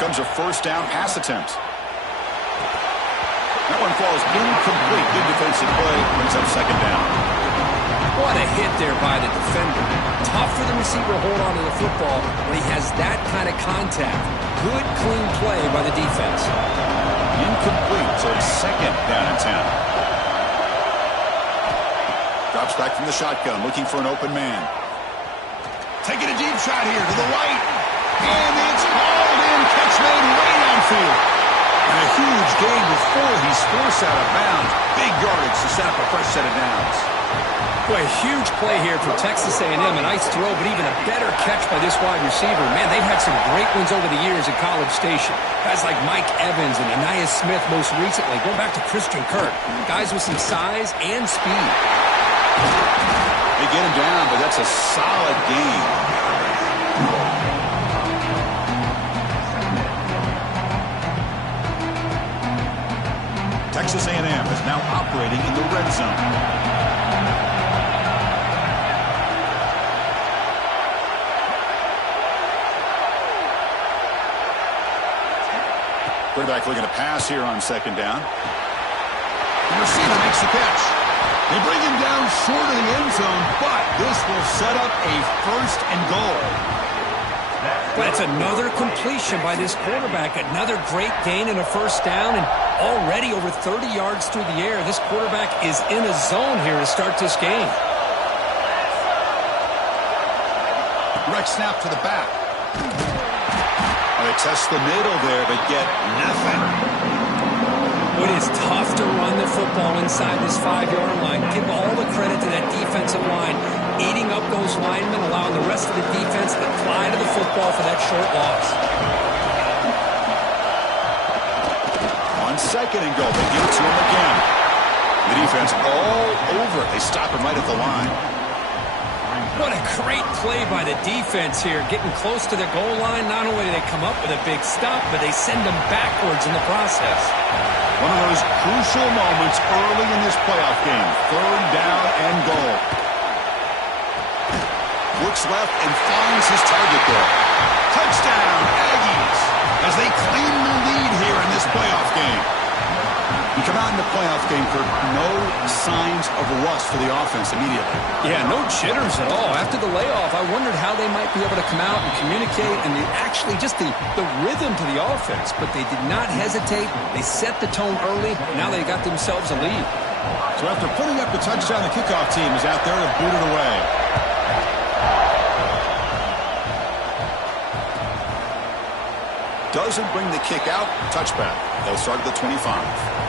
comes a first down pass attempt. That one falls incomplete. Good defensive play. Brings up second down. What a hit there by the defender. Tough for the receiver to hold on to the football when he has that kind of contact. Good, clean play by the defense. Incomplete, so it's second down and 10. Drops back from the shotgun, looking for an open man. Taking a deep shot here to the right. And it's hauled in. Catch made way downfield. And a huge gain before he's forced out of bounds. Big yardage to set up a fresh set of downs. Boy, a huge play here for Texas A&M. A nice throw, but even a better catch by this wide receiver. Man, they've had some great ones over the years at College Station. Guys like Mike Evans and Anais Smith most recently. Going back to Christian Kirk. Guys with some size and speed. They get him down, but that's a solid gain. Texas A&M is now operating in the red zone. Quarterback looking to pass here on second down. The receiver makes the catch. They bring him down short of the end zone, but this will set up a first and goal. But it's another completion by this quarterback. Another great gain and a first down, and already over 30 yards through the air. This quarterback is in a zone here to start this game. Direct snap to the back. They test the middle there, but get nothing. It is tough to run the football inside this 5-yard line. Give all the credit to that defensive line, eating up those linemen, allowing the rest of the defense to fly to the football for that short loss. On second and goal, they give it to him again. The defense all over it. They stop him right at the line. What a great play by the defense here. Getting close to the goal line, not only do they come up with a big stop, but they send them backwards in the process. One of those crucial moments early in this playoff game. Third down and goal. Looks left and finds his target there. Touchdown, Aggies, as they claim the lead here in this playoff game. You come out in the playoff game, Kirk, no signs of rust for the offense immediately. Yeah, no jitters at all. After the layoff, I wondered how they might be able to come out and communicate and actually just the rhythm to the offense. But they did not hesitate. They set the tone early. Now they got themselves a lead. So after putting up the touchdown, the kickoff team is out there to boot it away. Doesn't bring the kick out. Touchback. They'll start at the 25.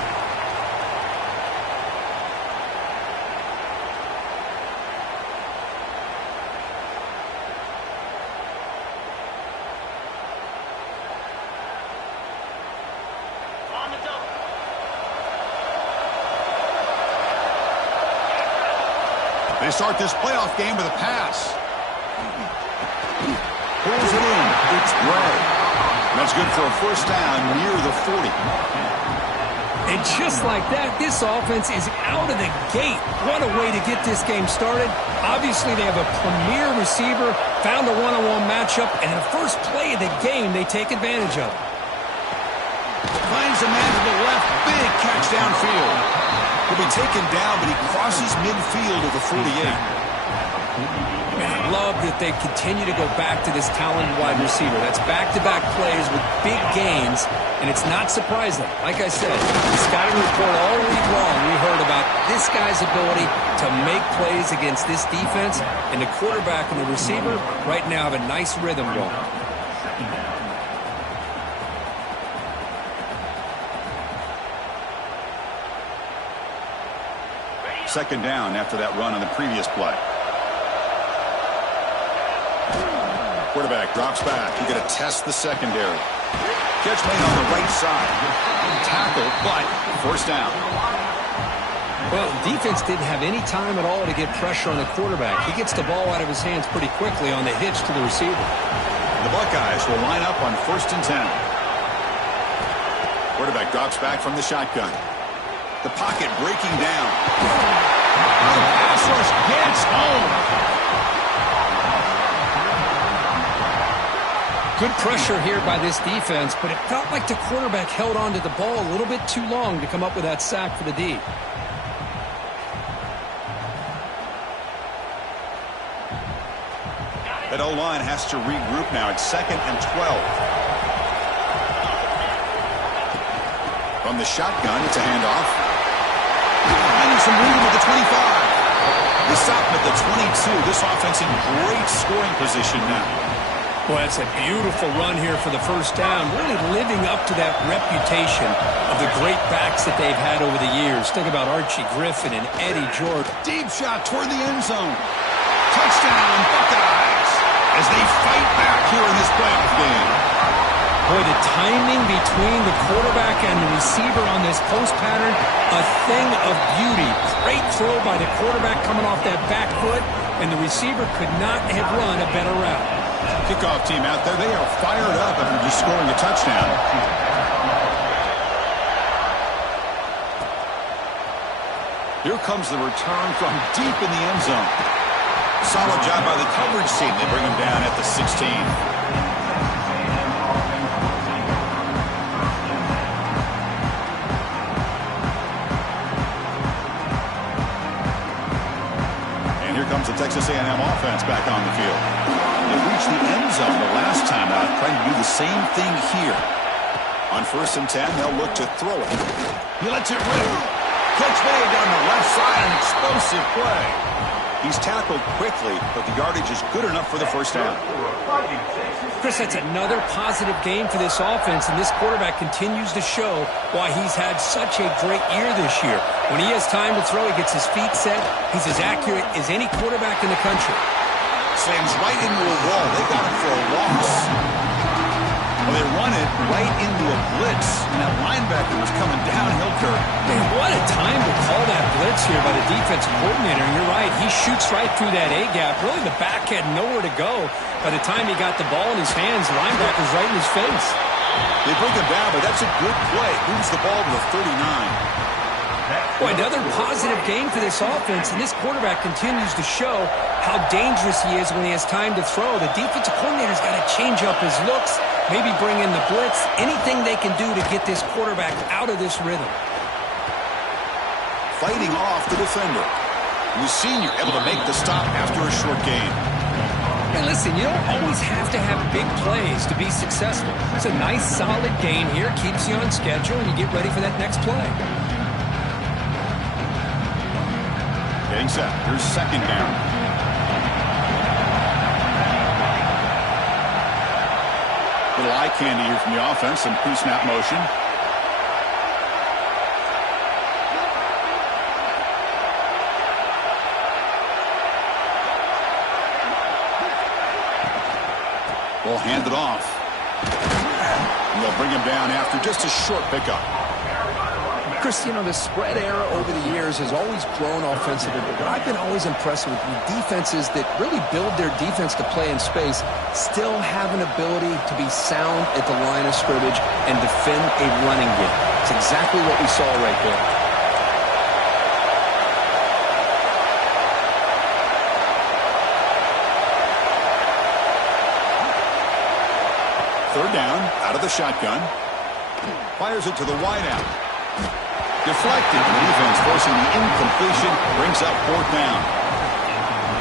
They start this playoff game with a pass. Pulls it in. It's Gray. That's good for a first down near the 40. And just like that, this offense is out of the gate. What a way to get this game started. Obviously, they have a premier receiver, found a one-on-one matchup, and the first play of the game they take advantage of. Finds a man to the left. Big catch downfield. He'll be taken down, but he crosses midfield of the 48. Man, I love that they continue to go back to this talented wide receiver. That's back-to-back plays with big gains, and it's not surprising. Like I said, the scouting report all week long, we heard about this guy's ability to make plays against this defense, and the quarterback and the receiver right now have a nice rhythm going. Second down after that run on the previous play. Quarterback drops back. He's going to test the secondary. Catch made on the right side. Tackle, but first down. Well, defense didn't have any time at all to get pressure on the quarterback. He gets the ball out of his hands pretty quickly on the hitch to the receiver. The Buckeyes will line up on 1st and 10. Quarterback drops back from the shotgun. The pocket breaking down. The pass rush gets home. Good pressure here by this defense, but it felt like the quarterback held on to the ball a little bit too long to come up with that sack for the D. That O-line has to regroup now. It's 2nd and 12. From the shotgun, it's a handoff. Finding some room at the 25. They stop him at the 22. This offense in great scoring position now. Boy, that's a beautiful run here for the first down. Really living up to that reputation of the great backs that they've had over the years. Think about Archie Griffin and Eddie George. Deep shot toward the end zone. Touchdown, Buckeyes, as they fight back here in this playoff game. Boy, the timing between the quarterback and the receiver on this post pattern, a thing of beauty. Great throw by the quarterback coming off that back foot, and the receiver could not have run a better route. Kickoff team out there, they are fired up after just scoring a touchdown. Here comes the return from deep in the end zone. Solid job by the coverage team. They bring him down at the 16. And here comes the Texas A&M offense back on the field. They reached the end zone the last time out, trying to do the same thing here. On 1st and 10, they'll look to throw it. He lets it rip. Catch made down the left side, an explosive play. He's tackled quickly, but the yardage is good enough for the first down. Chris, that's another positive game for this offense, and this quarterback continues to show why he's had such a great year this year. When he has time to throw, he gets his feet set. He's as accurate as any quarterback in the country. Slams right into a wall. They got him for a loss. Well, they run it right into a blitz, and that linebacker was coming downhill curve. Man, what a time to call that blitz here by the defensive coordinator. And you're right, he shoots right through that A-gap. Really, the back had nowhere to go. By the time he got the ball in his hands, the linebacker's right in his face. They bring him down, but that's a good play. Moves the ball to the 39. Boy, another positive game for this offense, and this quarterback continues to show how dangerous he is when he has time to throw. The defensive coordinator's got to change up his looks, maybe bring in the blitz, anything they can do to get this quarterback out of this rhythm. Fighting off the defender. The senior able to make the stop after a short gain. Hey, listen, you don't always have to have big plays to be successful. It's a nice, solid gain here, keeps you on schedule, and you get ready for that next play. Getting set. Here's 2nd down. Little eye candy here from the offense. Some pre-snap motion. We'll hand it off. And they'll bring him down after just a short pickup. Chris, you know, the spread era over the years has always grown offensively, but what I've been always impressed with defenses that really build their defense to play in space still have an ability to be sound at the line of scrimmage and defend a running game. It's exactly what we saw right there. Third down, out of the shotgun. Fires it to the wideout. Deflected. The defense forcing the incompletion. Brings up 4th down.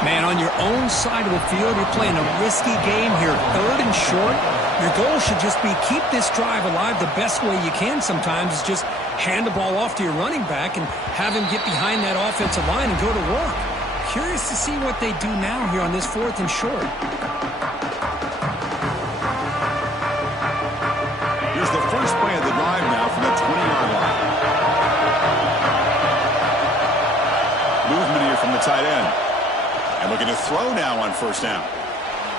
Man, on your own side of the field, you're playing a risky game here. 3rd and short. Your goal should just be keep this drive alive the best way you can sometimes is just hand the ball off to your running back and have him get behind that offensive line and go to work. Curious to see what they do now here on this 4th and short. Here's the first play of the drive now from the 20-yard line. Movement here from the tight end. And looking to throw now on 1st down.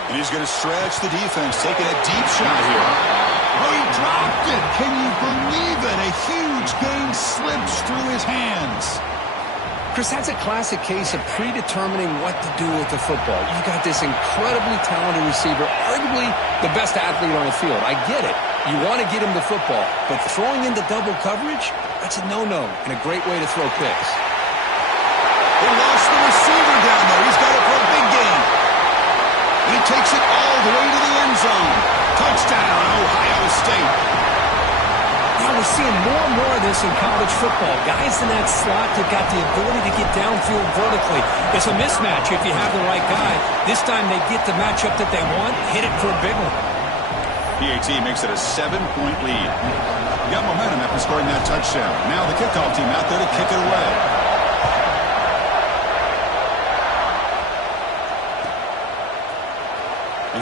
And he's going to stretch the defense, taking a deep shot here. Oh, he dropped it. Can you believe it? A huge gain slips through his hands. Chris, that's a classic case of predetermining what to do with the football. You got this incredibly talented receiver, arguably the best athlete on the field. I get it. You want to get him the football, but throwing into double coverage, that's a no-no and a great way to throw picks. They lost the receiver down there. He's got it for a big gain. And he takes it all the way to the end zone. Touchdown. State. Yeah, we're seeing more and more of this in college football. Guys in that slot that got the ability to get downfield vertically. It's a mismatch if you have the right guy. This time they get the matchup that they want, hit it for a big one. PAT makes it a 7-point lead. Got momentum after scoring that touchdown. Now the kickoff team out there to kick it away.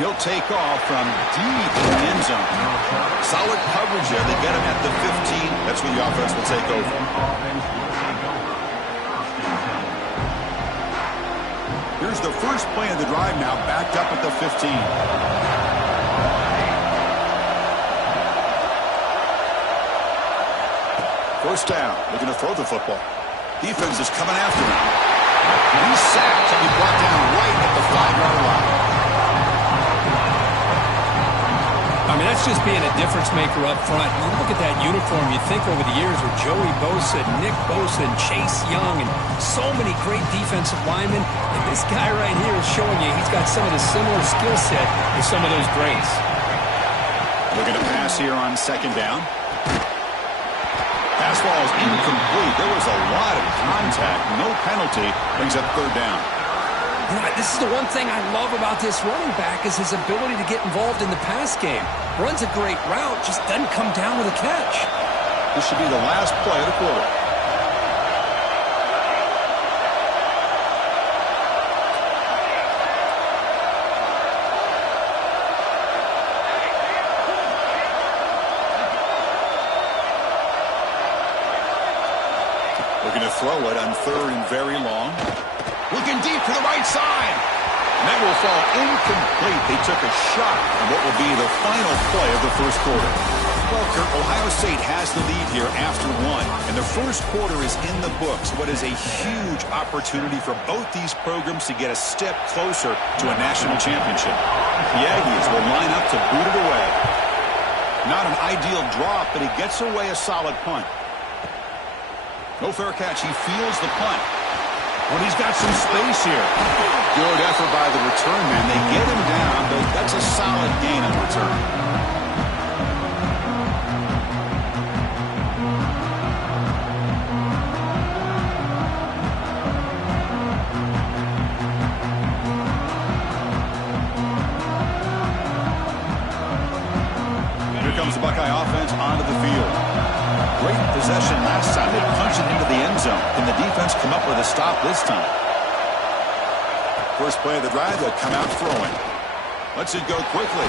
He'll take off from deep in the end zone. Solid coverage there. They get him at the 15. That's where the offense will take over. Here's the first play of the drive now, backed up at the 15. First down, looking to throw the football. Defense is coming after him. He's sacked and he brought down right at the 5-yard line. I mean, that's just being a difference maker up front. You look at that uniform, you think over the years with Joey Bosa, Nick Bosa, and Chase Young, and so many great defensive linemen. And this guy right here is showing you he's got some of the similar skill set as some of those greats. Looking to pass here on second down. Pass ball is incomplete. There was a lot of contact. No penalty. Brings up third down. This is the one thing I love about this running back is his ability to get involved in the pass game. Runs a great route, just doesn't come down with a catch. This should be the last play of the quarter. Looking to throw it on third and very long. Looking deep to the right side. And that will fall incomplete. They took a shot on what will be the final play of the first quarter. Well, Kurt, Ohio State has the lead here after one. And the first quarter is in the books. What is a huge opportunity for both these programs to get a step closer to a national championship. The Aggies will line up to boot it away. Not an ideal drop, but he gets away a solid punt. No fair catch. He feels the punt. Well, he's got some space here. Good effort by the return man. They get him down, but that's a solid gain on return. Here comes the Buckeye offense onto the field. Great possession last time. They punched it into the end zone. Can the defense come up with a stop this time? First play of the drive, they'll come out throwing. Lets it go quickly.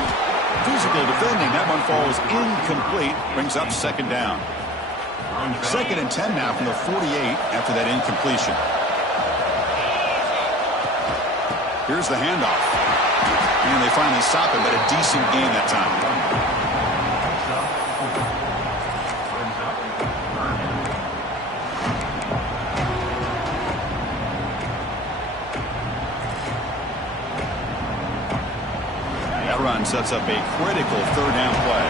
Physical defending. That one falls incomplete. Brings up second down. Second and 10 now from the 48 after that incompletion. Here's the handoff. And they finally stop him, but a decent gain that time. Run sets up a critical third down play.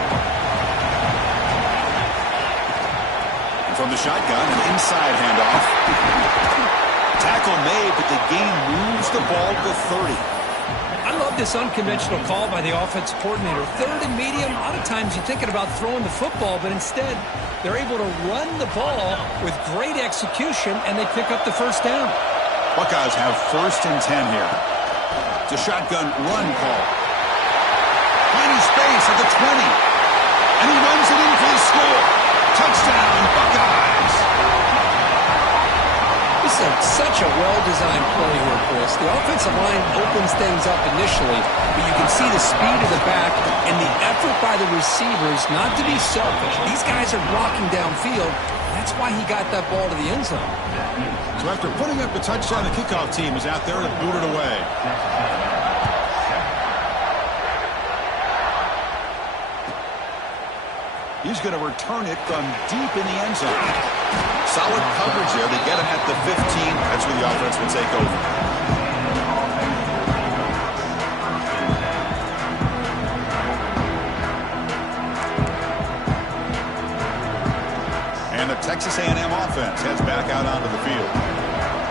And from the shotgun, an inside handoff. Tackle made, but the gain moves the ball to 30. I love this unconventional call by the offensive coordinator. Third and medium, a lot of times you're thinking about throwing the football, but instead they're able to run the ball with great execution, and they pick up the first down. Buckeyes have first and 10 here. It's a shotgun run call. Plenty space at the 20. And he runs it in for the score. Touchdown, Buckeyes. This is such a well-designed play here, Chris. The offensive line opens things up initially, but you can see the speed of the back and the effort by the receivers not to be selfish. These guys are blocking downfield. That's why he got that ball to the end zone. So after putting up the touchdown, the kickoff team is out there to boot it away. He's going to return it from deep in the end zone. Solid coverage there. They get him at the 15. That's where the offense will take over. And the Texas A&M offense heads back out onto the field.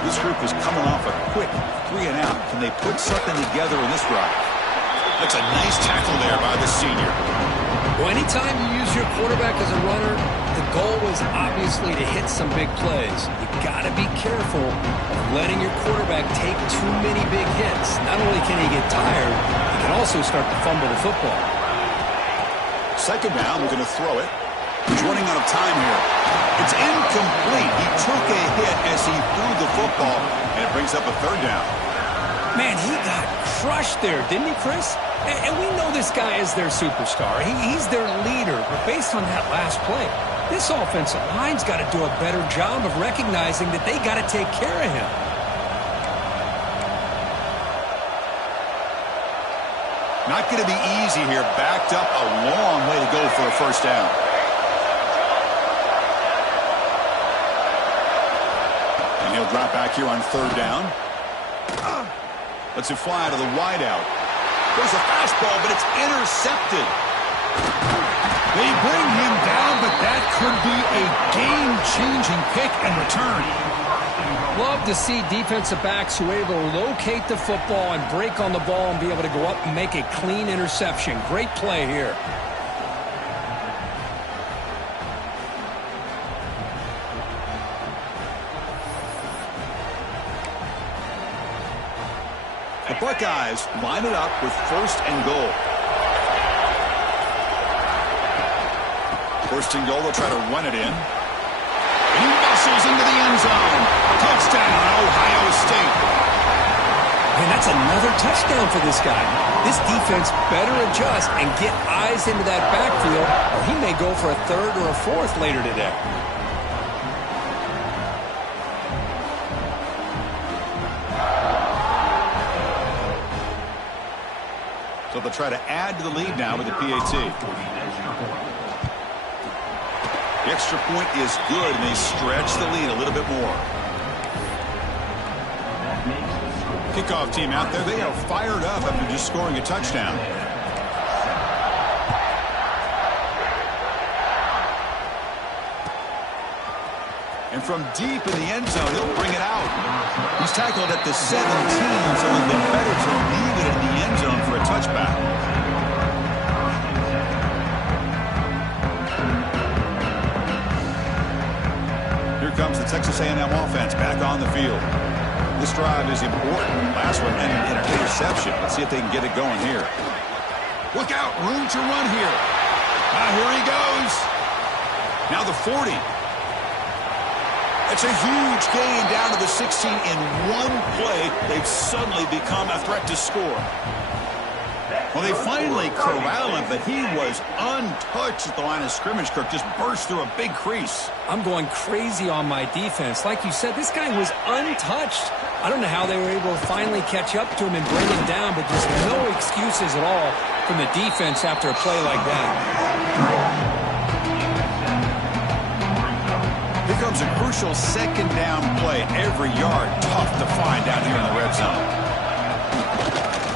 This group is coming off a quick 3-and-out. Can they put something together in this drive? That's a nice tackle there by the senior. Well, anytime you use your quarterback as a runner, the goal is obviously to hit some big plays. You got to be careful of letting your quarterback take too many big hits. Not only can he get tired, he can also start to fumble the football. Second down, we're going to throw it. He's running out of time here. It's incomplete. He took a hit as he threw the football, and it brings up a third down. Man, he got crushed there, didn't he, Chris? And we know this guy is their superstar. He's their leader. But based on that last play, this offensive line's got to do a better job of recognizing that they got to take care of him. Not going to be easy here. Backed up a long way to go for a first down. And he'll drop back here on third down. Lets it fly to the wideout. There's a fastball, but it's intercepted. They bring him down, but that could be a game-changing pick and return. Love to see defensive backs who are able to locate the football and break on the ball and be able to go up and make a clean interception. Great play here. The Buckeyes line it up with first and goal. First and goal, they'll try to run it in. And he muscles into the end zone. Touchdown, Ohio State. And that's another touchdown for this guy. This defense better adjust and get eyes into that backfield, or he may go for a third or a fourth later today. So they'll try to add to the lead now with the PAT. The extra point is good, and they stretch the lead a little bit more. Kickoff team out there, they are fired up after just scoring a touchdown. And from deep in the end zone, he'll bring it out. He's tackled at the 17, so it would have been better to leave it in the end zone for a touchback. Here comes the Texas A&M offense back on the field. This drive is important. Last one ended in an interception. Let's see if they can get it going here. Look out, room to run here. Here he goes. Now the 40. It's a huge gain down to the 16 in one play. They've suddenly become a threat to score. Well, they finally corral him, but he was untouched at the line of scrimmage. Kirk just burst through a big crease. I'm going crazy on my defense. Like you said, this guy was untouched. I don't know how they were able to finally catch up to him and bring him down, but just no excuses at all from the defense after a play like that. Here comes a crucial second down play. Every yard tough to find out here in the red zone.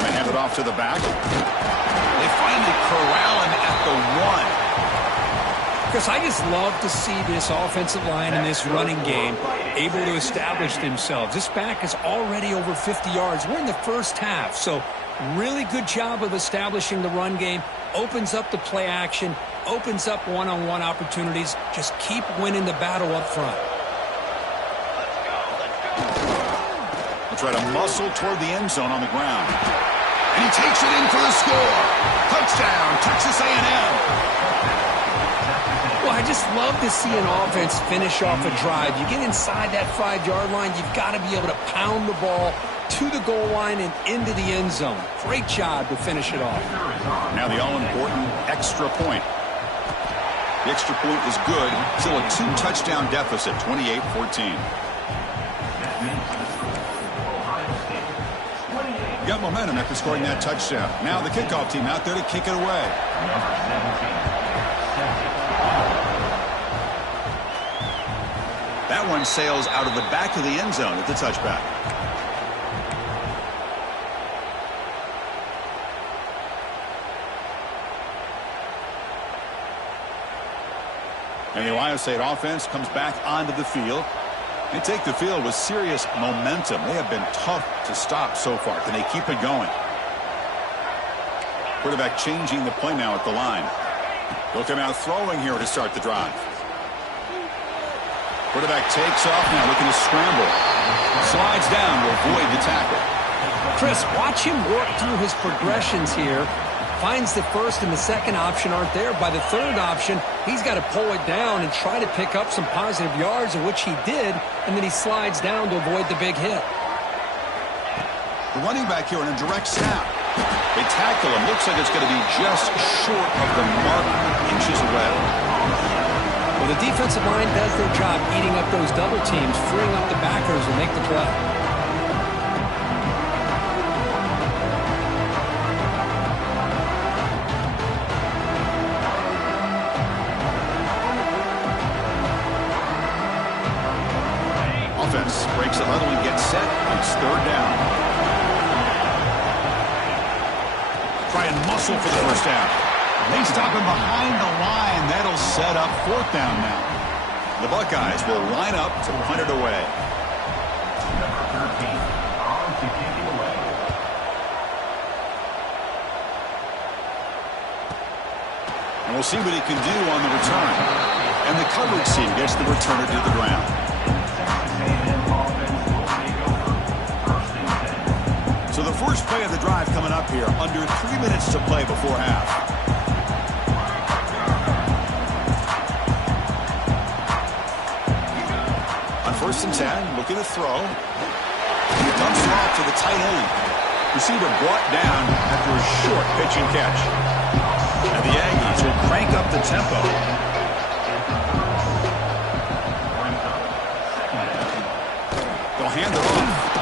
They hand it off to the back. They finally corral him at the 1. Chris, I just love to see this offensive line and this running game able to establish themselves. This back is already over 50 yards. We're in the first half, so really good job of establishing the run game. Opens up the play action, opens up one-on-one opportunities. Just keep winning the battle up front. We'll try to muscle toward the end zone on the ground. And he takes it in for the score. Touchdown, Texas A&M. Well, I just love to see an offense finish off a drive. You get inside that 5-yard line, you've got to be able to pound the ball to the goal line and into the end zone. Great job to finish it off. Now the all-important extra point. The extra point is good. Still a 2-touchdown deficit, 28-14. Got momentum after scoring that touchdown. Now the kickoff team out there to kick it away. That one sails out of the back of the end zone at the touchback. And the Ohio State offense comes back onto the field. They take the field with serious momentum. They have been tough to stop so far. Can they keep it going? Quarterback changing the play now at the line. He'll come out throwing here to start the drive. Quarterback takes off now, looking to scramble. Slides down to avoid the tackle. Chris, watch him work through his progressions here. Finds the first and the second option aren't there. By the third option, he's got to pull it down and try to pick up some positive yards, of which he did, and then he slides down to avoid the big hit. The running back here in a direct snap. They tackle him. Looks like it's going to be just short of the mark, inches away. Well, the defensive line does their job eating up those double teams, freeing up the backers to make the play. Offense breaks the huddle and gets set. It's third down. Try and muscle for the first down. They stop him behind the line. That'll set up fourth down now. The Buckeyes will line up to punt it away. Number 13 on to kick it away. And we'll see what he can do on the return. And the coverage team gets the returner to the ground. So the first play of the drive coming up here, under 3 minutes to play before half. On 1st and 10, looking to throw. He dumps it off to the tight end. Receiver brought down after a short pitch and catch. And the Aggies will crank up the tempo. They'll hand it off.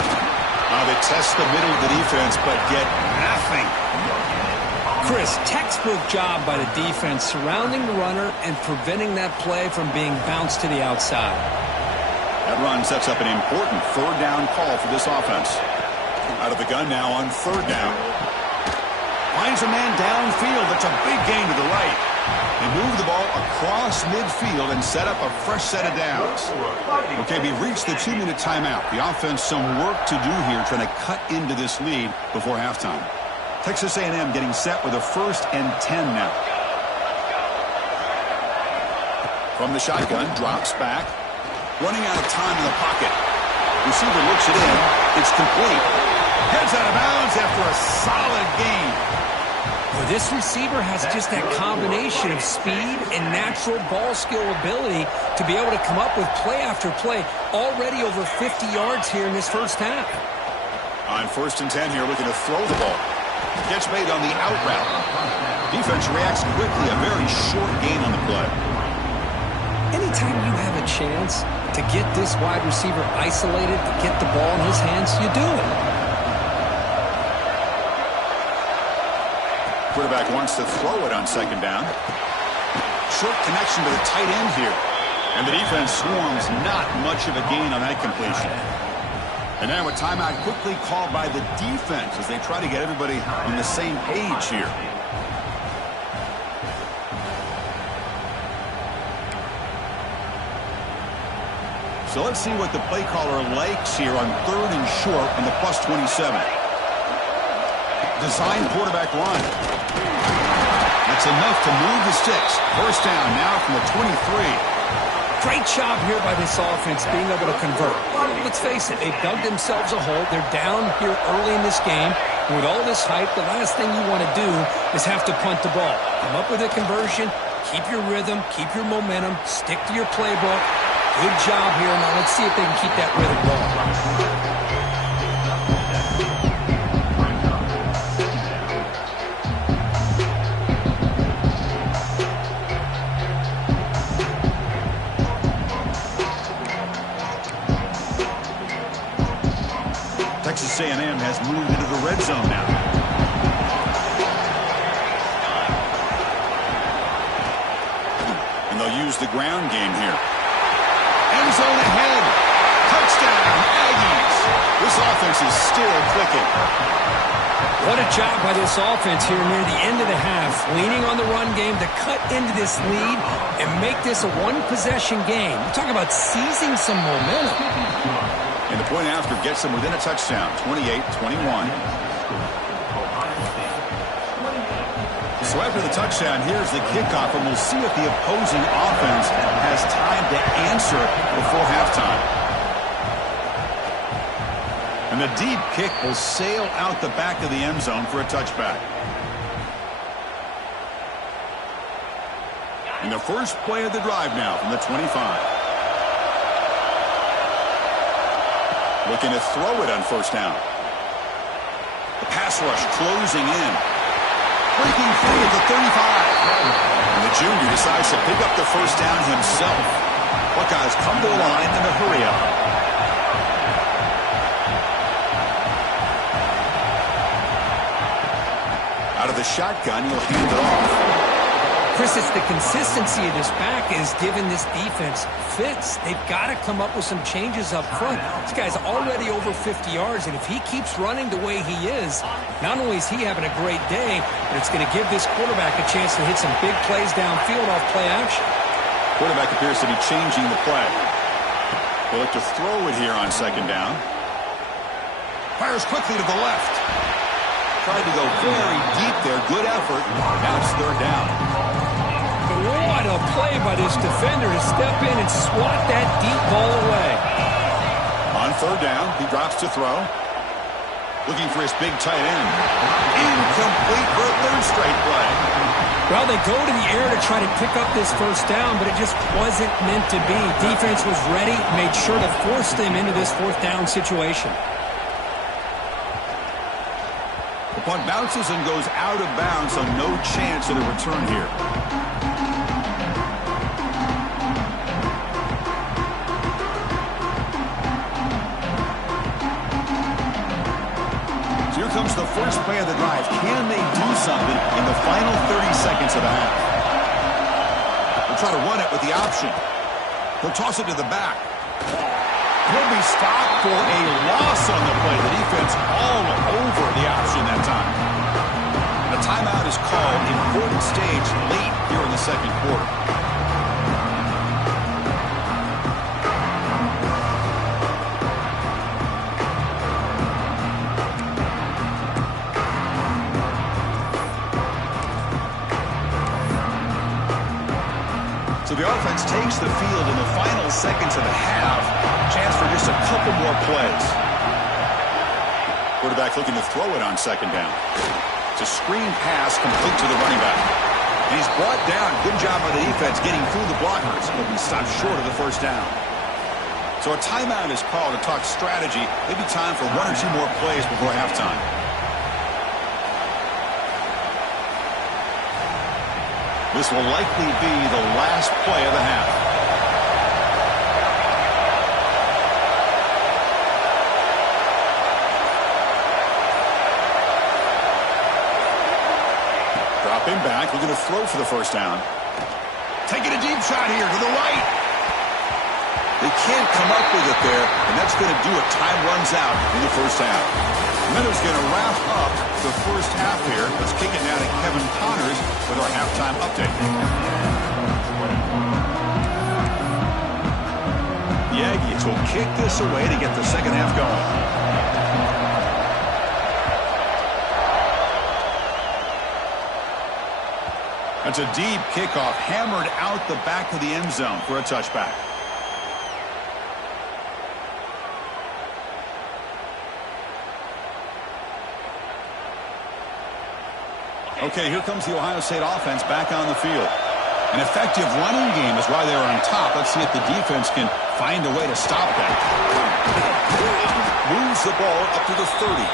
They test the middle of the defense, but get nothing. Chris, textbook job by the defense surrounding the runner and preventing that play from being bounced to the outside. That run sets up an important third down call for this offense. Out of the gun now on third down. Finds a man downfield. That's a big gain to the right. They move the ball across midfield and set up a fresh set of downs. Okay, we've reached the 2-minute timeout. The offense some work to do here trying to cut into this lead before halftime. Texas A&M getting set with a 1st and 10 now. From the shotgun, drops back. Running out of time in the pocket. Receiver looks it in. It's complete. Heads out of bounds after a solid gain. Well, this receiver has just that combination of speed and natural ball skill ability to be able to come up with play after play. Already over 50 yards here in this first half. On 1st and 10 here, looking to throw the ball. Catch made on the out route. Defense reacts quickly. A very short gain on the play. Anytime you have a chance to get this wide receiver isolated, to get the ball in his hands, you do it. Quarterback wants to throw it on 2nd down. Short connection to the tight end here. And the defense swarms, not much of a gain on that completion. And now a timeout quickly called by the defense as they try to get everybody on the same page here. So let's see what the play caller likes here on 3rd and short on the +27. Design quarterback run. That's enough to move the sticks. First down now from the 23. Great job here by this offense being able to convert. Let's face it, they've dug themselves a hole. They're down here early in this game. And with all this hype, the last thing you want to do is have to punt the ball. Come up with a conversion, keep your rhythm, keep your momentum, stick to your playbook. Good job here. Now let's see if they can keep that rhythm going. Texas A&M has moved into the red zone now. And they'll use the ground game here. End zone ahead. Touchdown, Aggies. This offense is still clicking. What a job by this offense here near the end of the half. Leaning on the run game to cut into this lead and make this a one-possession game. We're talking about seizing some momentum. And the point after gets them within a touchdown, 28-21. So after the touchdown, here's the kickoff, and we'll see if the opposing offense has time to answer before halftime. And the deep kick will sail out the back of the end zone for a touchback. And the first play of the drive now from the 25. Looking to throw it on first down. The pass rush closing in. Breaking free at the 35. And the junior decides to pick up the first down himself. Buckeyes come to the line in a hurry up. Out of the shotgun, he'll hand it off. Chris, it's the consistency of this back is giving this defense fits. They've got to come up with some changes up front. This guy's already over 50 yards, and if he keeps running the way he is, not only is he having a great day, but it's going to give this quarterback a chance to hit some big plays downfield off play action. Quarterback appears to be changing the play. They look to throw it here on second down. Fires quickly to the left. Tried to go very deep there. Good effort. Now it's third down. What a play by this defender to step in and swat that deep ball away. On third down, he drops to throw. Looking for his big tight end. Incomplete for a third straight play. Well, they go to the air to try to pick up this first down, but it just wasn't meant to be. Defense was ready, made sure to force them into this fourth down situation. The punt bounces and goes out of bounds, so no chance at a return here. So here comes the first play of the drive. Can they do something in the final 30 seconds of the half? They'll try to run it with the option. He'll toss it to the back. He'll be stopped for a loss on the play. The defense all over the option that time. A timeout is called. Important stage late here in the second quarter. So the offense takes the field in the final seconds of the half. Chance for just a couple more plays. Quarterback looking to throw it on second down. It's a screen pass complete to the running back. And he's brought down. Good job by the defense getting through the blockers. But he stopped short of the first down. So a timeout is called to talk strategy. Maybe time for one or two more plays before halftime. This will likely be the last play of the half. Dropping back, looking to throw for the first down. Taking a deep shot here to the right. They can't come up with it there, and that's going to do it. Time runs out in the first half. Miller's going to wrap up the first half here. Let's kick it now to Kevin Connors with our halftime update. The Aggies will kick this away to get the second half going. That's a deep kickoff, hammered out the back of the end zone for a touchback. Okay, here comes the Ohio State offense back on the field. An effective running game is why they're on top. Let's see if the defense can find a way to stop that. Moves the ball up to the 30.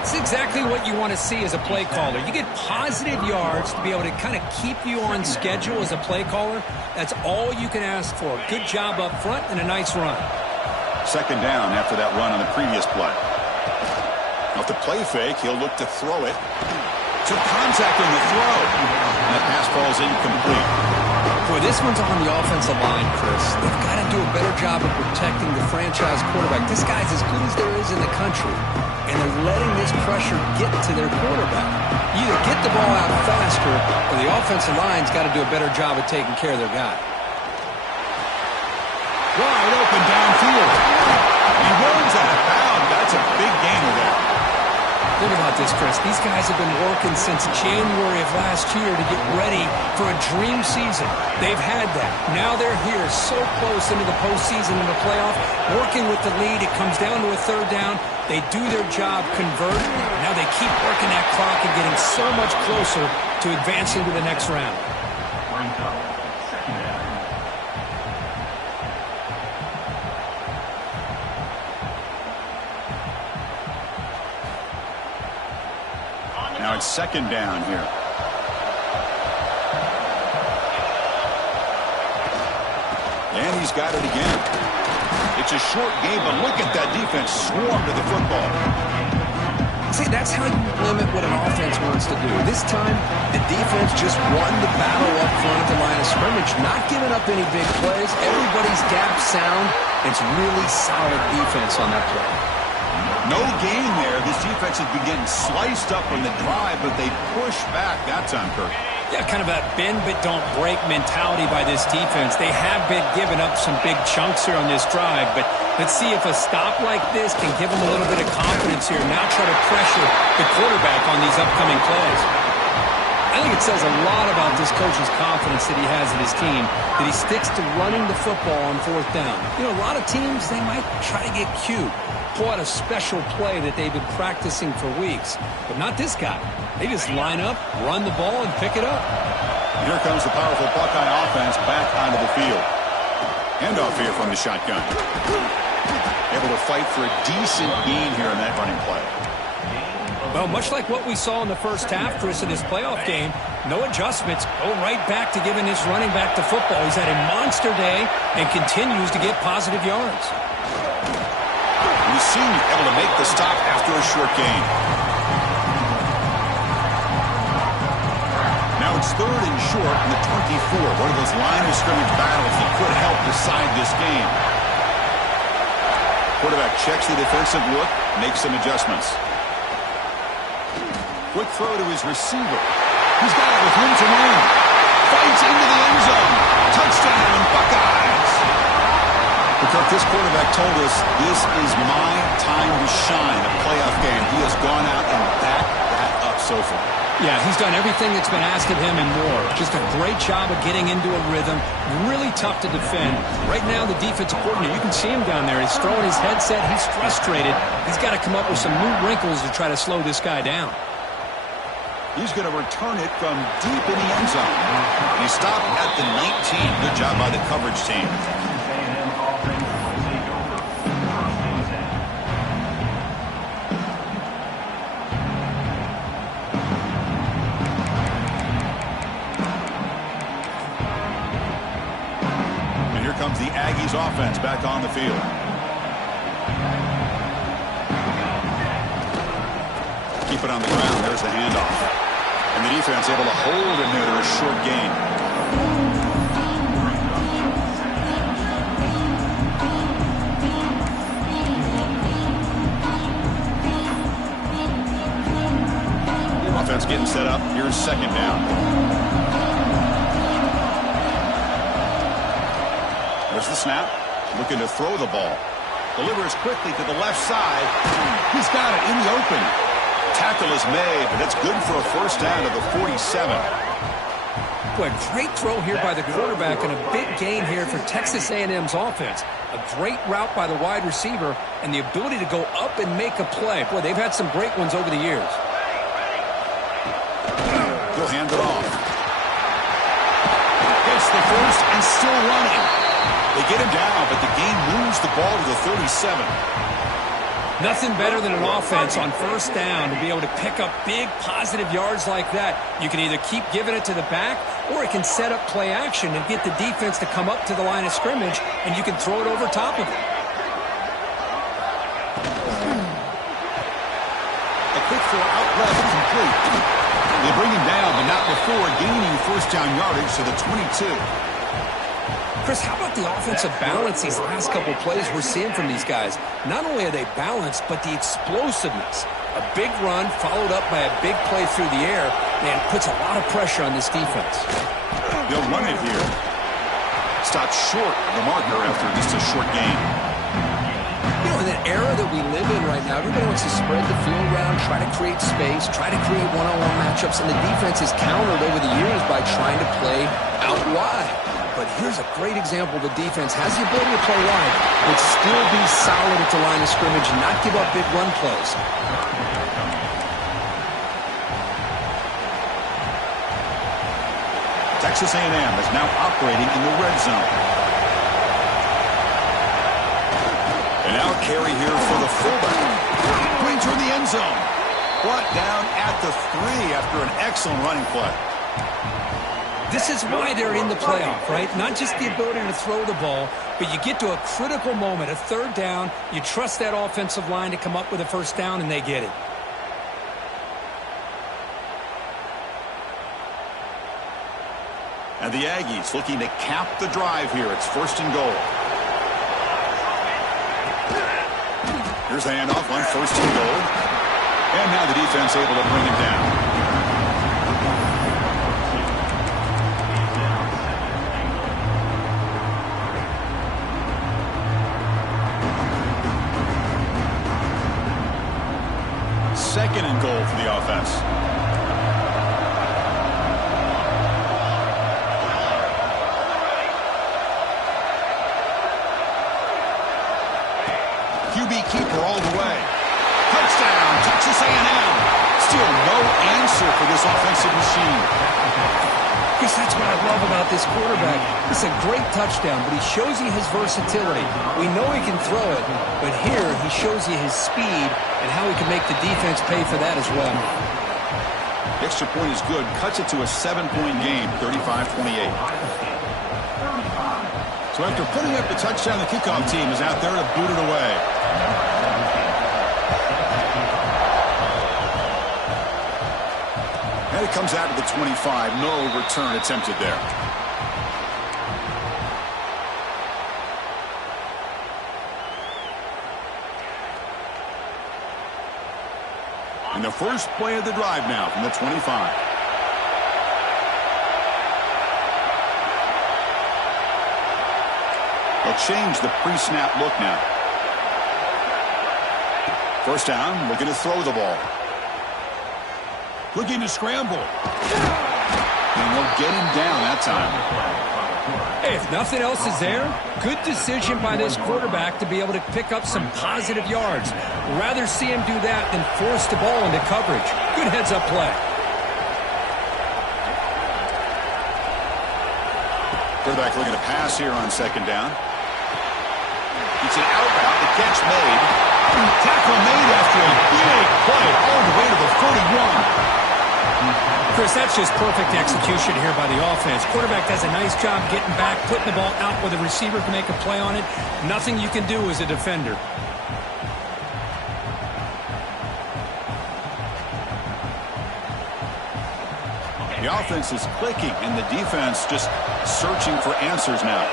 It's exactly what you want to see as a play caller. You get positive yards to be able to kind of keep you on schedule as a play caller. That's all you can ask for. Good job up front and a nice run. Second down after that run on the previous play. Off the play fake, he'll look to throw it. Took contact on the throw. And that pass falls incomplete. Boy, this one's on the offensive line, Chris. They've got to do a better job of protecting the franchise quarterback. This guy's as good as there is in the country, and they're letting this pressure get to their quarterback. You either get the ball out faster, or the offensive line's got to do a better job of taking care of their guy. Wide open downfield. He runs out of bounds. That's a big gainer there. Think about this, Chris. These guys have been working since January of last year to get ready for a dream season. They've had that. Now they're here so close into the postseason and the playoff, working with the lead. It comes down to a third down. They do their job, convert. Now they keep working that clock and getting so much closer to advancing to the next round. Brings up second down. Now it's second down here. And he's got it again. It's a short game, but look at that defense swarm to the football. See, that's how you limit what an offense wants to do. This time, the defense just won the battle up front at the line of scrimmage, not giving up any big plays. Everybody's gap sound. It's really solid defense on that play. No gain there. This defense has been getting sliced up on the drive, but they push back that time, Kirk. Yeah, kind of a bend but don't break mentality by this defense. They have been giving up some big chunks here on this drive, but let's see if a stop like this can give them a little bit of confidence here. Now try to pressure the quarterback on these upcoming plays. I think it says a lot about this coach's confidence that he has in his team, that he sticks to running the football on fourth down. You know, a lot of teams, they might try to get cute, pull out a special play that they've been practicing for weeks, but not this guy. They just line up, run the ball, and pick it up. Here comes the powerful Buckeye offense back onto the field. Handoff here from the shotgun. Able to fight for a decent gain here in that running play. Well, much like what we saw in the first half, Chris, of this playoff game, no adjustments, go right back to giving his running back the football. He's had a monster day and continues to get positive yards. We see able to make the stop after a short gain. Now it's third and short in the 24. One of those line of scrimmage battles that could help decide this game. Quarterback checks the defensive look, makes some adjustments. Quick throw to his receiver. He's got it with room to run. Fights into the end zone. Touchdown, Buckeyes. Because this quarterback told us this is my time to shine, a playoff game. He has gone out and backed that up so far. Yeah, he's done everything that's been asked of him and more. Just a great job of getting into a rhythm. Really tough to defend. Right now, the defensive coordinator, you can see him down there. He's throwing his headset. He's frustrated. He's got to come up with some new wrinkles to try to slow this guy down. He's going to return it from deep in the end zone. And he stopped at the 19. Good job by the coverage team. And here comes the Aggies offense back on the field. Keep it on the ground. There's the handoff. And the defense able to hold him there to a short gain. Offense getting set up. Here's second down. There's the snap. Looking to throw the ball. Delivers quickly to the left side. He's got it in the open. Tackle is made, but it's good for a first down to the 47. Boy, great throw here by the quarterback and a big gain here for Texas A&M's offense. A great route by the wide receiver and the ability to go up and make a play. Boy, they've had some great ones over the years. He'll hand it off. Gets the first and still running. They get him down, but the game moves the ball to the 37. Nothing better than an offense on first down to be able to pick up big positive yards like that. You can either keep giving it to the back, or it can set up play action and get the defense to come up to the line of scrimmage, and you can throw it over top of it. A quick throw out left complete. They bring him down, but not before gaining first down yardage to the 22. Chris, how about the offensive balance these last couple plays we're seeing from these guys? Not only are they balanced, but the explosiveness. A big run followed up by a big play through the air, and puts a lot of pressure on this defense. They'll run it here. Stopped short of the marker after just a short gain. You know, In that era that we live in right now, everybody wants to spread the field around, try to create space, try to create one-on-one matchups, and the defense has countered over the years by trying to play out wide. But here's a great example. The defense has the ability to play wide, but still be solid at the line of scrimmage and not give up big run plays. Texas A&M is now operating in the red zone. And now carry here for the fullback. Brings her in the end zone. Brought down at the 3 after an excellent running play. This is why they're in the playoff, right? Not just the ability to throw the ball, but you get to a critical moment, a third down, you trust that offensive line to come up with a first down, and they get it. And the Aggies looking to cap the drive here. It's 1st and goal. Here's the handoff on 1st and goal. And now the defense able to bring it down. Second and goal for the offense. QB keeper all the way. Touchdown, Texas A&M. Still no answer for this offensive machine. Guess that's what I love about this quarterback. It's a great touchdown, but he shows you his versatility. We know he can throw it, but here he shows you his speed and how he can make the defense pay for that as well. Extra point is good. Cuts it to a 7-point game, 35-28. So after putting up the touchdown, the kickoff team is out there to boot it away. And it comes out to the 25. No return attempted there. And the first play of the drive now from the 25. They'll change the pre-snap look now. First down, looking to throw the ball. Looking to scramble. And they'll get him down that time. Hey, if nothing else is there, good decision by this quarterback to be able to pick up some positive yards. Rather see him do that than force the ball into coverage. Good heads-up play. Quarterback looking to pass here on second down. It's an out route. The catch made. Tackle made after a big play all the way to the 41. Chris, that's just perfect execution here by the offense. Quarterback does a nice job getting back, putting the ball out where the receiver can make a play on it. Nothing you can do as a defender. The offense is clicking, and the defense just searching for answers now.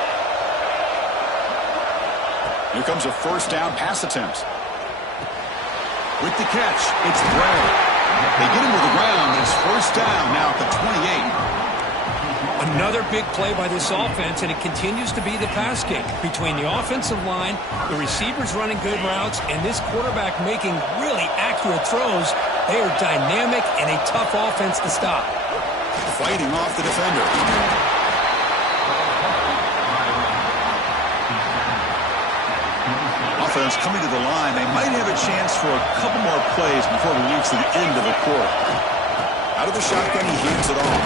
Here comes a first down pass attempt. With the catch, it's Bray. They get him to the ground. It's first down now at the 28. Another big play by this offense, and it continues to be the pass game. Between the offensive line, the receivers running good routes, and this quarterback making really accurate throws, they are dynamic and a tough offense to stop. Fighting off the defender. Offense coming to the line. They might have a chance for a couple more plays before we reach the end of the quarter. Out of the shotgun, he hands it off.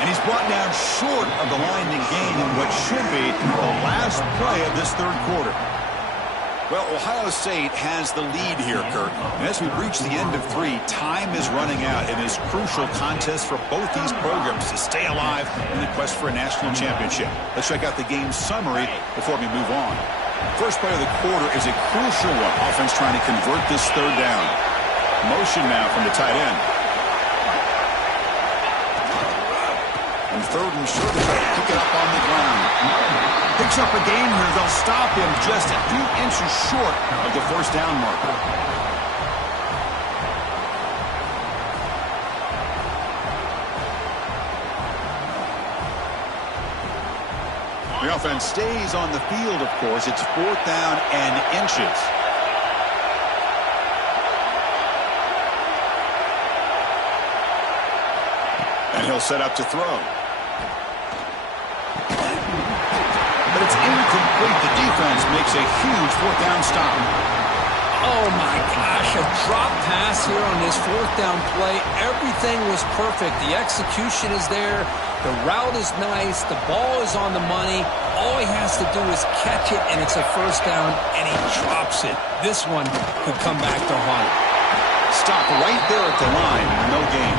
And he's brought down short of the line to gain in what should be the last play of this third quarter. Well, Ohio State has the lead here, Kurt. And as we reach the end of 3, time is running out in this crucial contest for both these programs to stay alive in the quest for a national championship. Let's check out the game summary before we move on. First play of the quarter is a crucial one. Offense trying to convert this third down. Motion now from the tight end. And third and short, they try to pick it up on the ground. Picks up a gain here. They'll stop him just a few inches short of the first down marker. The offense stays on the field, of course. It's 4th down and inches. And he'll set up to throw. But it's incomplete. The defense makes a huge 4th down stop. Oh, my gosh, a drop pass here on this 4th down play. Everything was perfect. The execution is there. The route is nice. The ball is on the money. All he has to do is catch it, and it's a 1st down, and he drops it. This one could come back to haunt him. Stop right there at the line. No gain.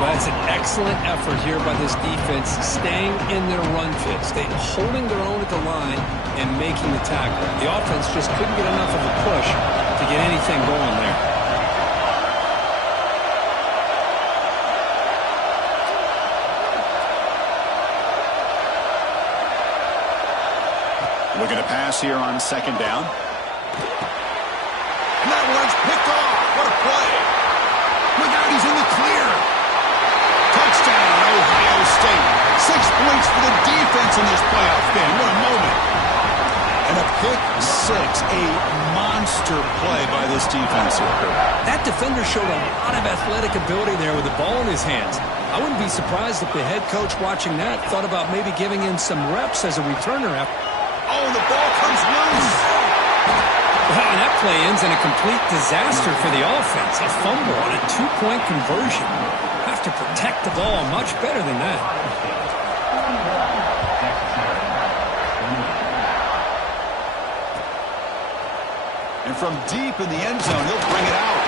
Well, that's an excellent effort here by this defense, staying in their run fits, holding their own at the line and making the tackle. The offense just couldn't get enough of a push to get anything going there. Looking to pass here on 2nd down. And that one's picked off. What a play. Look out, he's in the clear. Touchdown, Ohio State. 6 points for the defense in this playoff game. What a moment. And a pick 6, a monster play by this defense here. That defender showed a lot of athletic ability there with the ball in his hands. I wouldn't be surprised if the head coach watching that thought about maybe giving him some reps as a returner. Oh, the ball comes loose. Well, and that play ends in a complete disaster for the offense. A fumble on a 2-point conversion. Have to protect the ball much better than that. And from deep in the end zone, he'll bring it out.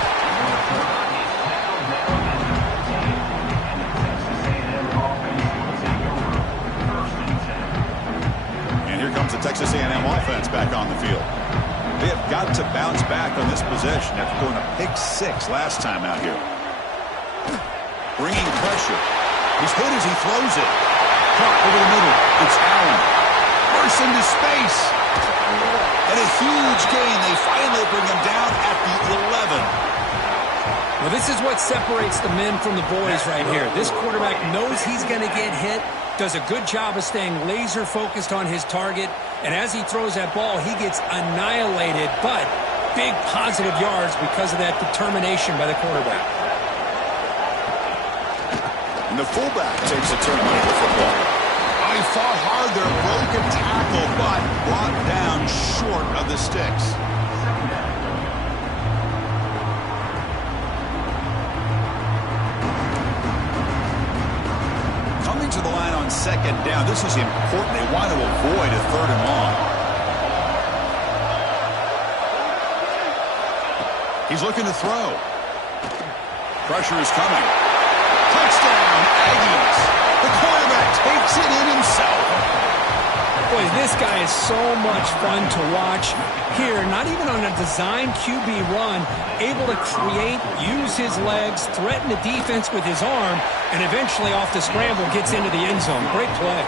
And here comes the Texas A&M offense back on the field. They have got to bounce back on this possession after going a pick 6 last time out here. Bringing pressure. He's hit as he throws it. Caught over the middle. It's Allen. Bursts into space. And a huge gain. They finally bring him down at the 11. Well, this is what separates the men from the boys right here. This quarterback knows he's going to get hit, does a good job of staying laser focused on his target, and as he throws that ball, he gets annihilated, but big positive yards because of that determination by the quarterback. And the fullback takes a turn on the football. Oh, he fought hard there, broke a tackle, but brought down short of the sticks. Coming to the line on 2nd down. This is important. They want to avoid a 3rd and long. He's looking to throw. Pressure is coming. Touchdown, Aggies. The quarterback takes it in himself. Boy, this guy is so much fun to watch here. Not even on a design QB run, able to create, use his legs, threaten the defense with his arm, and eventually off the scramble gets into the end zone. Great play.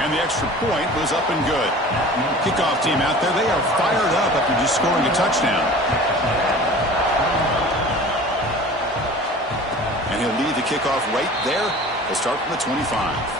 And the extra point was up and good. Kickoff team out there, they are fired up after just scoring a touchdown. And he'll lead the kickoff right there. They'll start from the 25.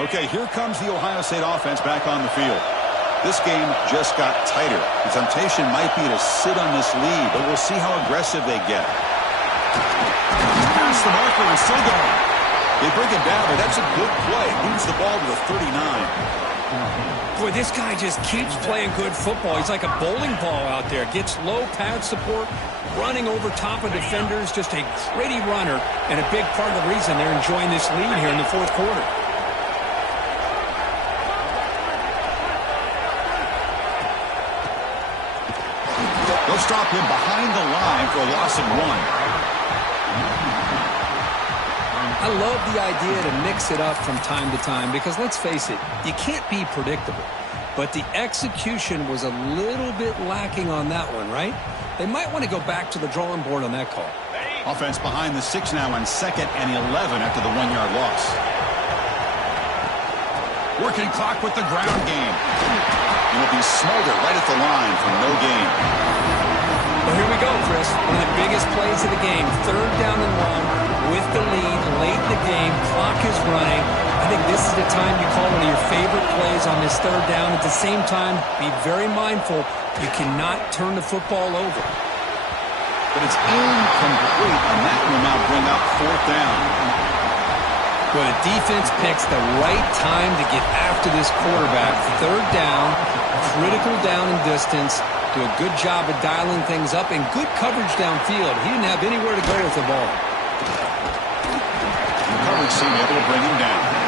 Okay, here comes the Ohio State offense back on the field. This game just got tighter. The temptation might be to sit on this lead, but we'll see how aggressive they get. Past the marker and still going. They bring it down, but that's a good play. Moves the ball to the 39. Boy, this guy just keeps playing good football. He's like a bowling ball out there. Gets low pad support, running over top of defenders. Just a gritty runner, and a big part of the reason they're enjoying this lead here in the 4th quarter. They'll stop him behind the line for a loss of 1. I love the idea to mix it up from time to time because, let's face it, you can't be predictable. But the execution was a little bit lacking on that one, right? They might want to go back to the drawing board on that call. Ready? Offense behind the 6 now on 2nd and 11 after the 1-yard loss. Working clock with the ground game. And will be smothered right at the line for no gain. Well, here we go, Chris. One of the biggest plays of the game. 3rd down and long with the lead late in the game. Clock is running. I think this is the time you call one of your favorite plays on this 3rd down. At the same time, be very mindful. You cannot turn the football over. But it's incomplete, and that will now bring up 4th down. Well, the defense picks the right time to get after this quarterback. 3rd down, critical down and distance. Do a good job of dialing things up and good coverage downfield. He didn't have anywhere to go with the ball. The coverage seemed able to bring him down.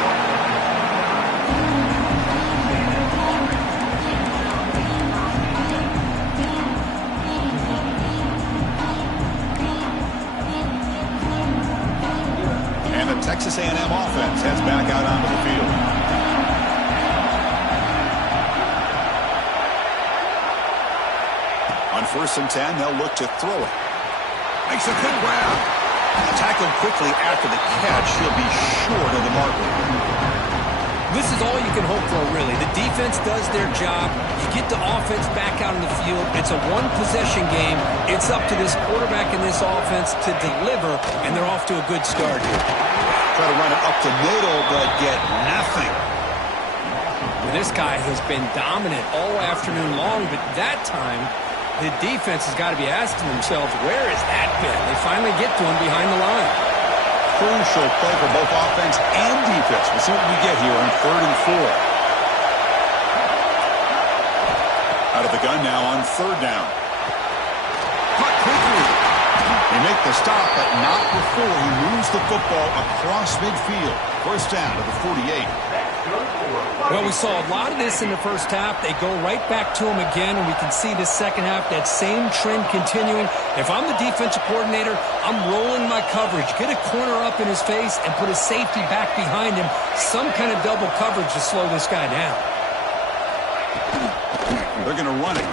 And the Texas A&M offense heads back out onto the field. On 1st and 10, they'll look to throw it. Makes a good grab. Tackled quickly after the catch. He'll be short of the marker. This is all you can hope for, really. The defense does their job. You get the offense back out on the field. It's a one-possession game. It's up to this quarterback and this offense to deliver, and they're off to a good start here. Try to run it up the middle, but get nothing. Well, this guy has been dominant all afternoon long, but that time, the defense has got to be asking themselves, where has that been? They finally get to him behind the line. Crucial play for both offense and defense. We'll see what we get here on 3rd and 4. Out of the gun now on 3rd down. Cut quickly. They make the stop, but not before he moves the football across midfield. 1st down to the 48. Well, we saw a lot of this in the first half. They go right back to him again, and we can see the second half, that same trend continuing. If I'm the defensive coordinator, I'm rolling my coverage. Get a corner up in his face and put a safety back behind him. Some kind of double coverage to slow this guy down. They're going to run it.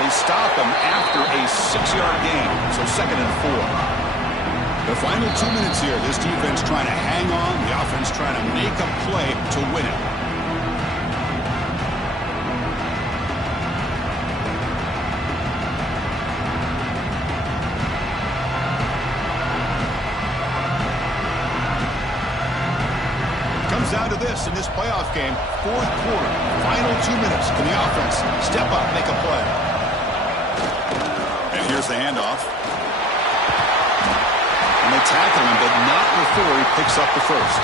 They stop him after a 6-yard gain, so 2nd and 4. The final 2 minutes here, this defense trying to hang on, the offense trying to make a play to win it. Comes down to this in this playoff game, 4th quarter, final 2 minutes. Can the offense step up, make a play? And here's the handoff. And they tackle him, but not before he picks up the first.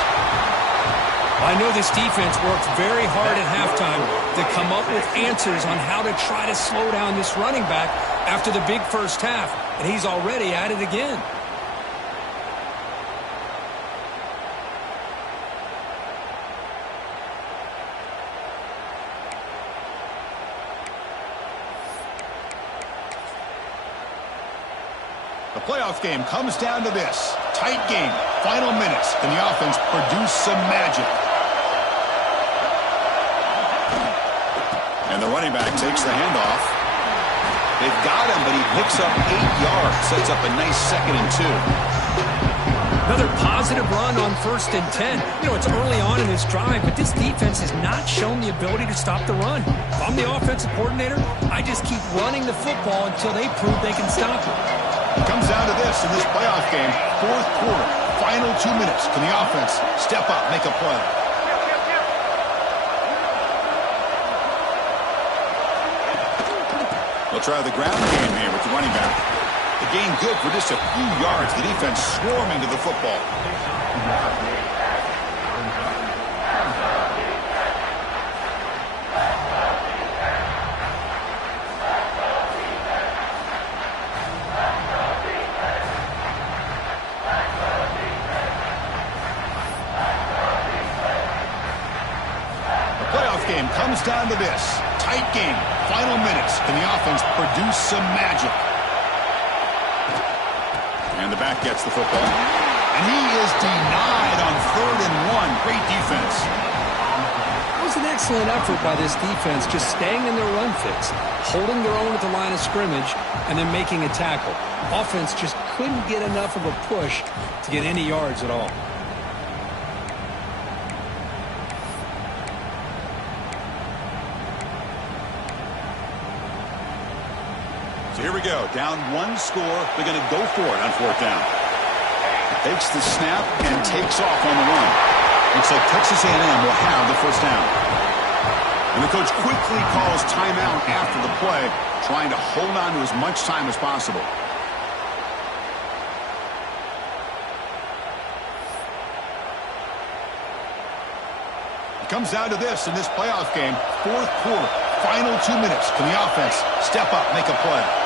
I know this defense worked very hard at halftime to come up with answers on how to try to slow down this running back after the big first half, and he's already at it again. The playoff game comes down to this. Tight game. Final minutes. Can the offense produce some magic? And the running back takes the handoff. They've got him, but he picks up 8 yards. Sets up a nice 2nd and 2. Another positive run on 1st and 10. You know, it's early on in this drive, but this defense has not shown the ability to stop the run. If I'm the offensive coordinator, I just keep running the football until they prove they can stop it. Comes down to this in this playoff game. 4th quarter, final 2 minutes. Can the offense step up, make a play? They'll try the ground game here with the running back. The gain good for just a few yards. The defense swarming to the football. Game comes down to this. Tight game. Final minutes. Can the offense produce some magic? And the back gets the football. And he is denied on 3rd and 1. Great defense. was an excellent effort by this defense, just staying in their run fix, holding their own at the line of scrimmage, and then making a tackle. Offense just couldn't get enough of a push to get any yards at all. So here we go. Down one score. They're going to go for it on fourth down. Takes the snap and takes off on the run. Looks like Texas A&M will have the first down. And the coach quickly calls timeout after the play, trying to hold on to as much time as possible. It comes down to this in this playoff game. Fourth quarter, final 2 minutes. Can the offense step up, make a play?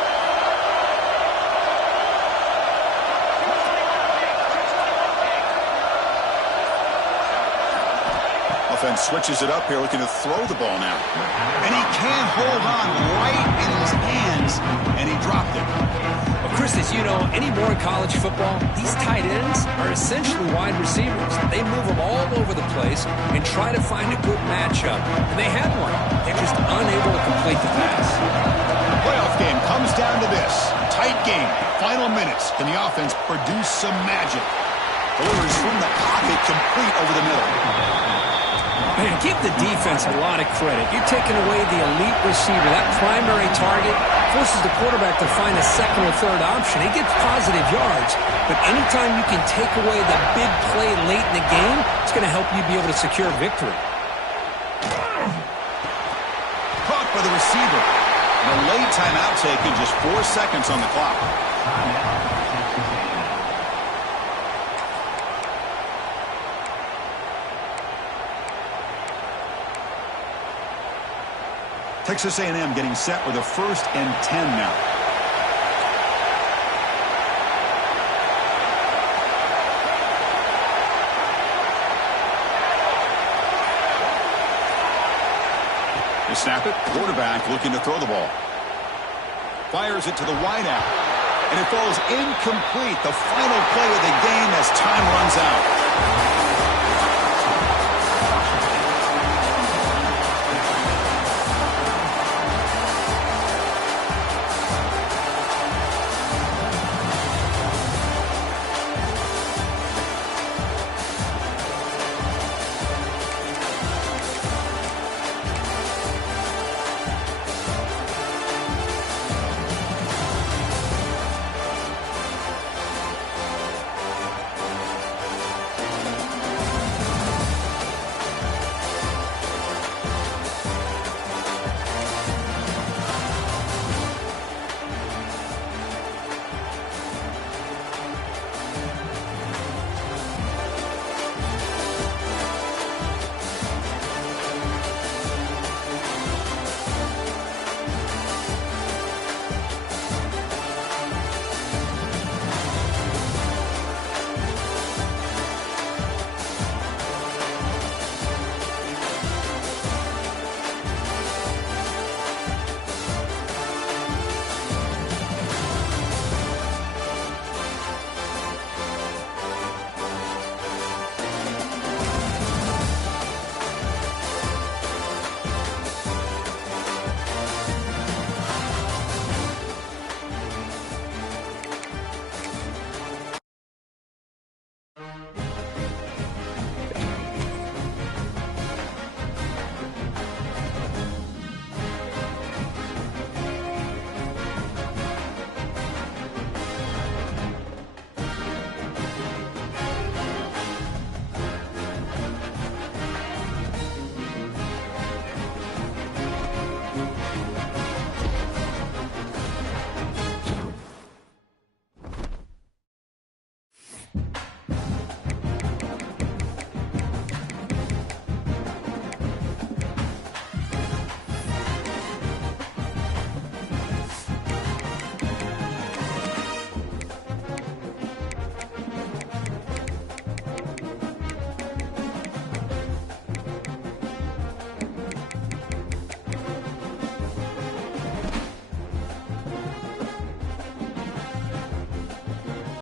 Offense switches it up here, looking to throw the ball now. And he can't hold on right in his hands, and he dropped it. Well, Chris, as you know, anymore in college football, these tight ends are essentially wide receivers. They move them all over the place and try to find a good matchup. And they had one. They're just unable to complete the pass. The playoff game comes down to this. Tight game, final minutes. Can the offense produce some magic? Delivers from the pocket, complete over the middle. Man, give the defense a lot of credit. You're taking away the elite receiver. That primary target forces the quarterback to find a second or third option. He gets positive yards, but anytime you can take away the big play late in the game, it's going to help you be able to secure victory. Caught by the receiver. The late timeout taken, just 4 seconds on the clock. Texas A&M getting set with a 1st and 10 now. They snap it. Quarterback looking to throw the ball. Fires it to the wideout. And it falls incomplete. The final play of the game as time runs out.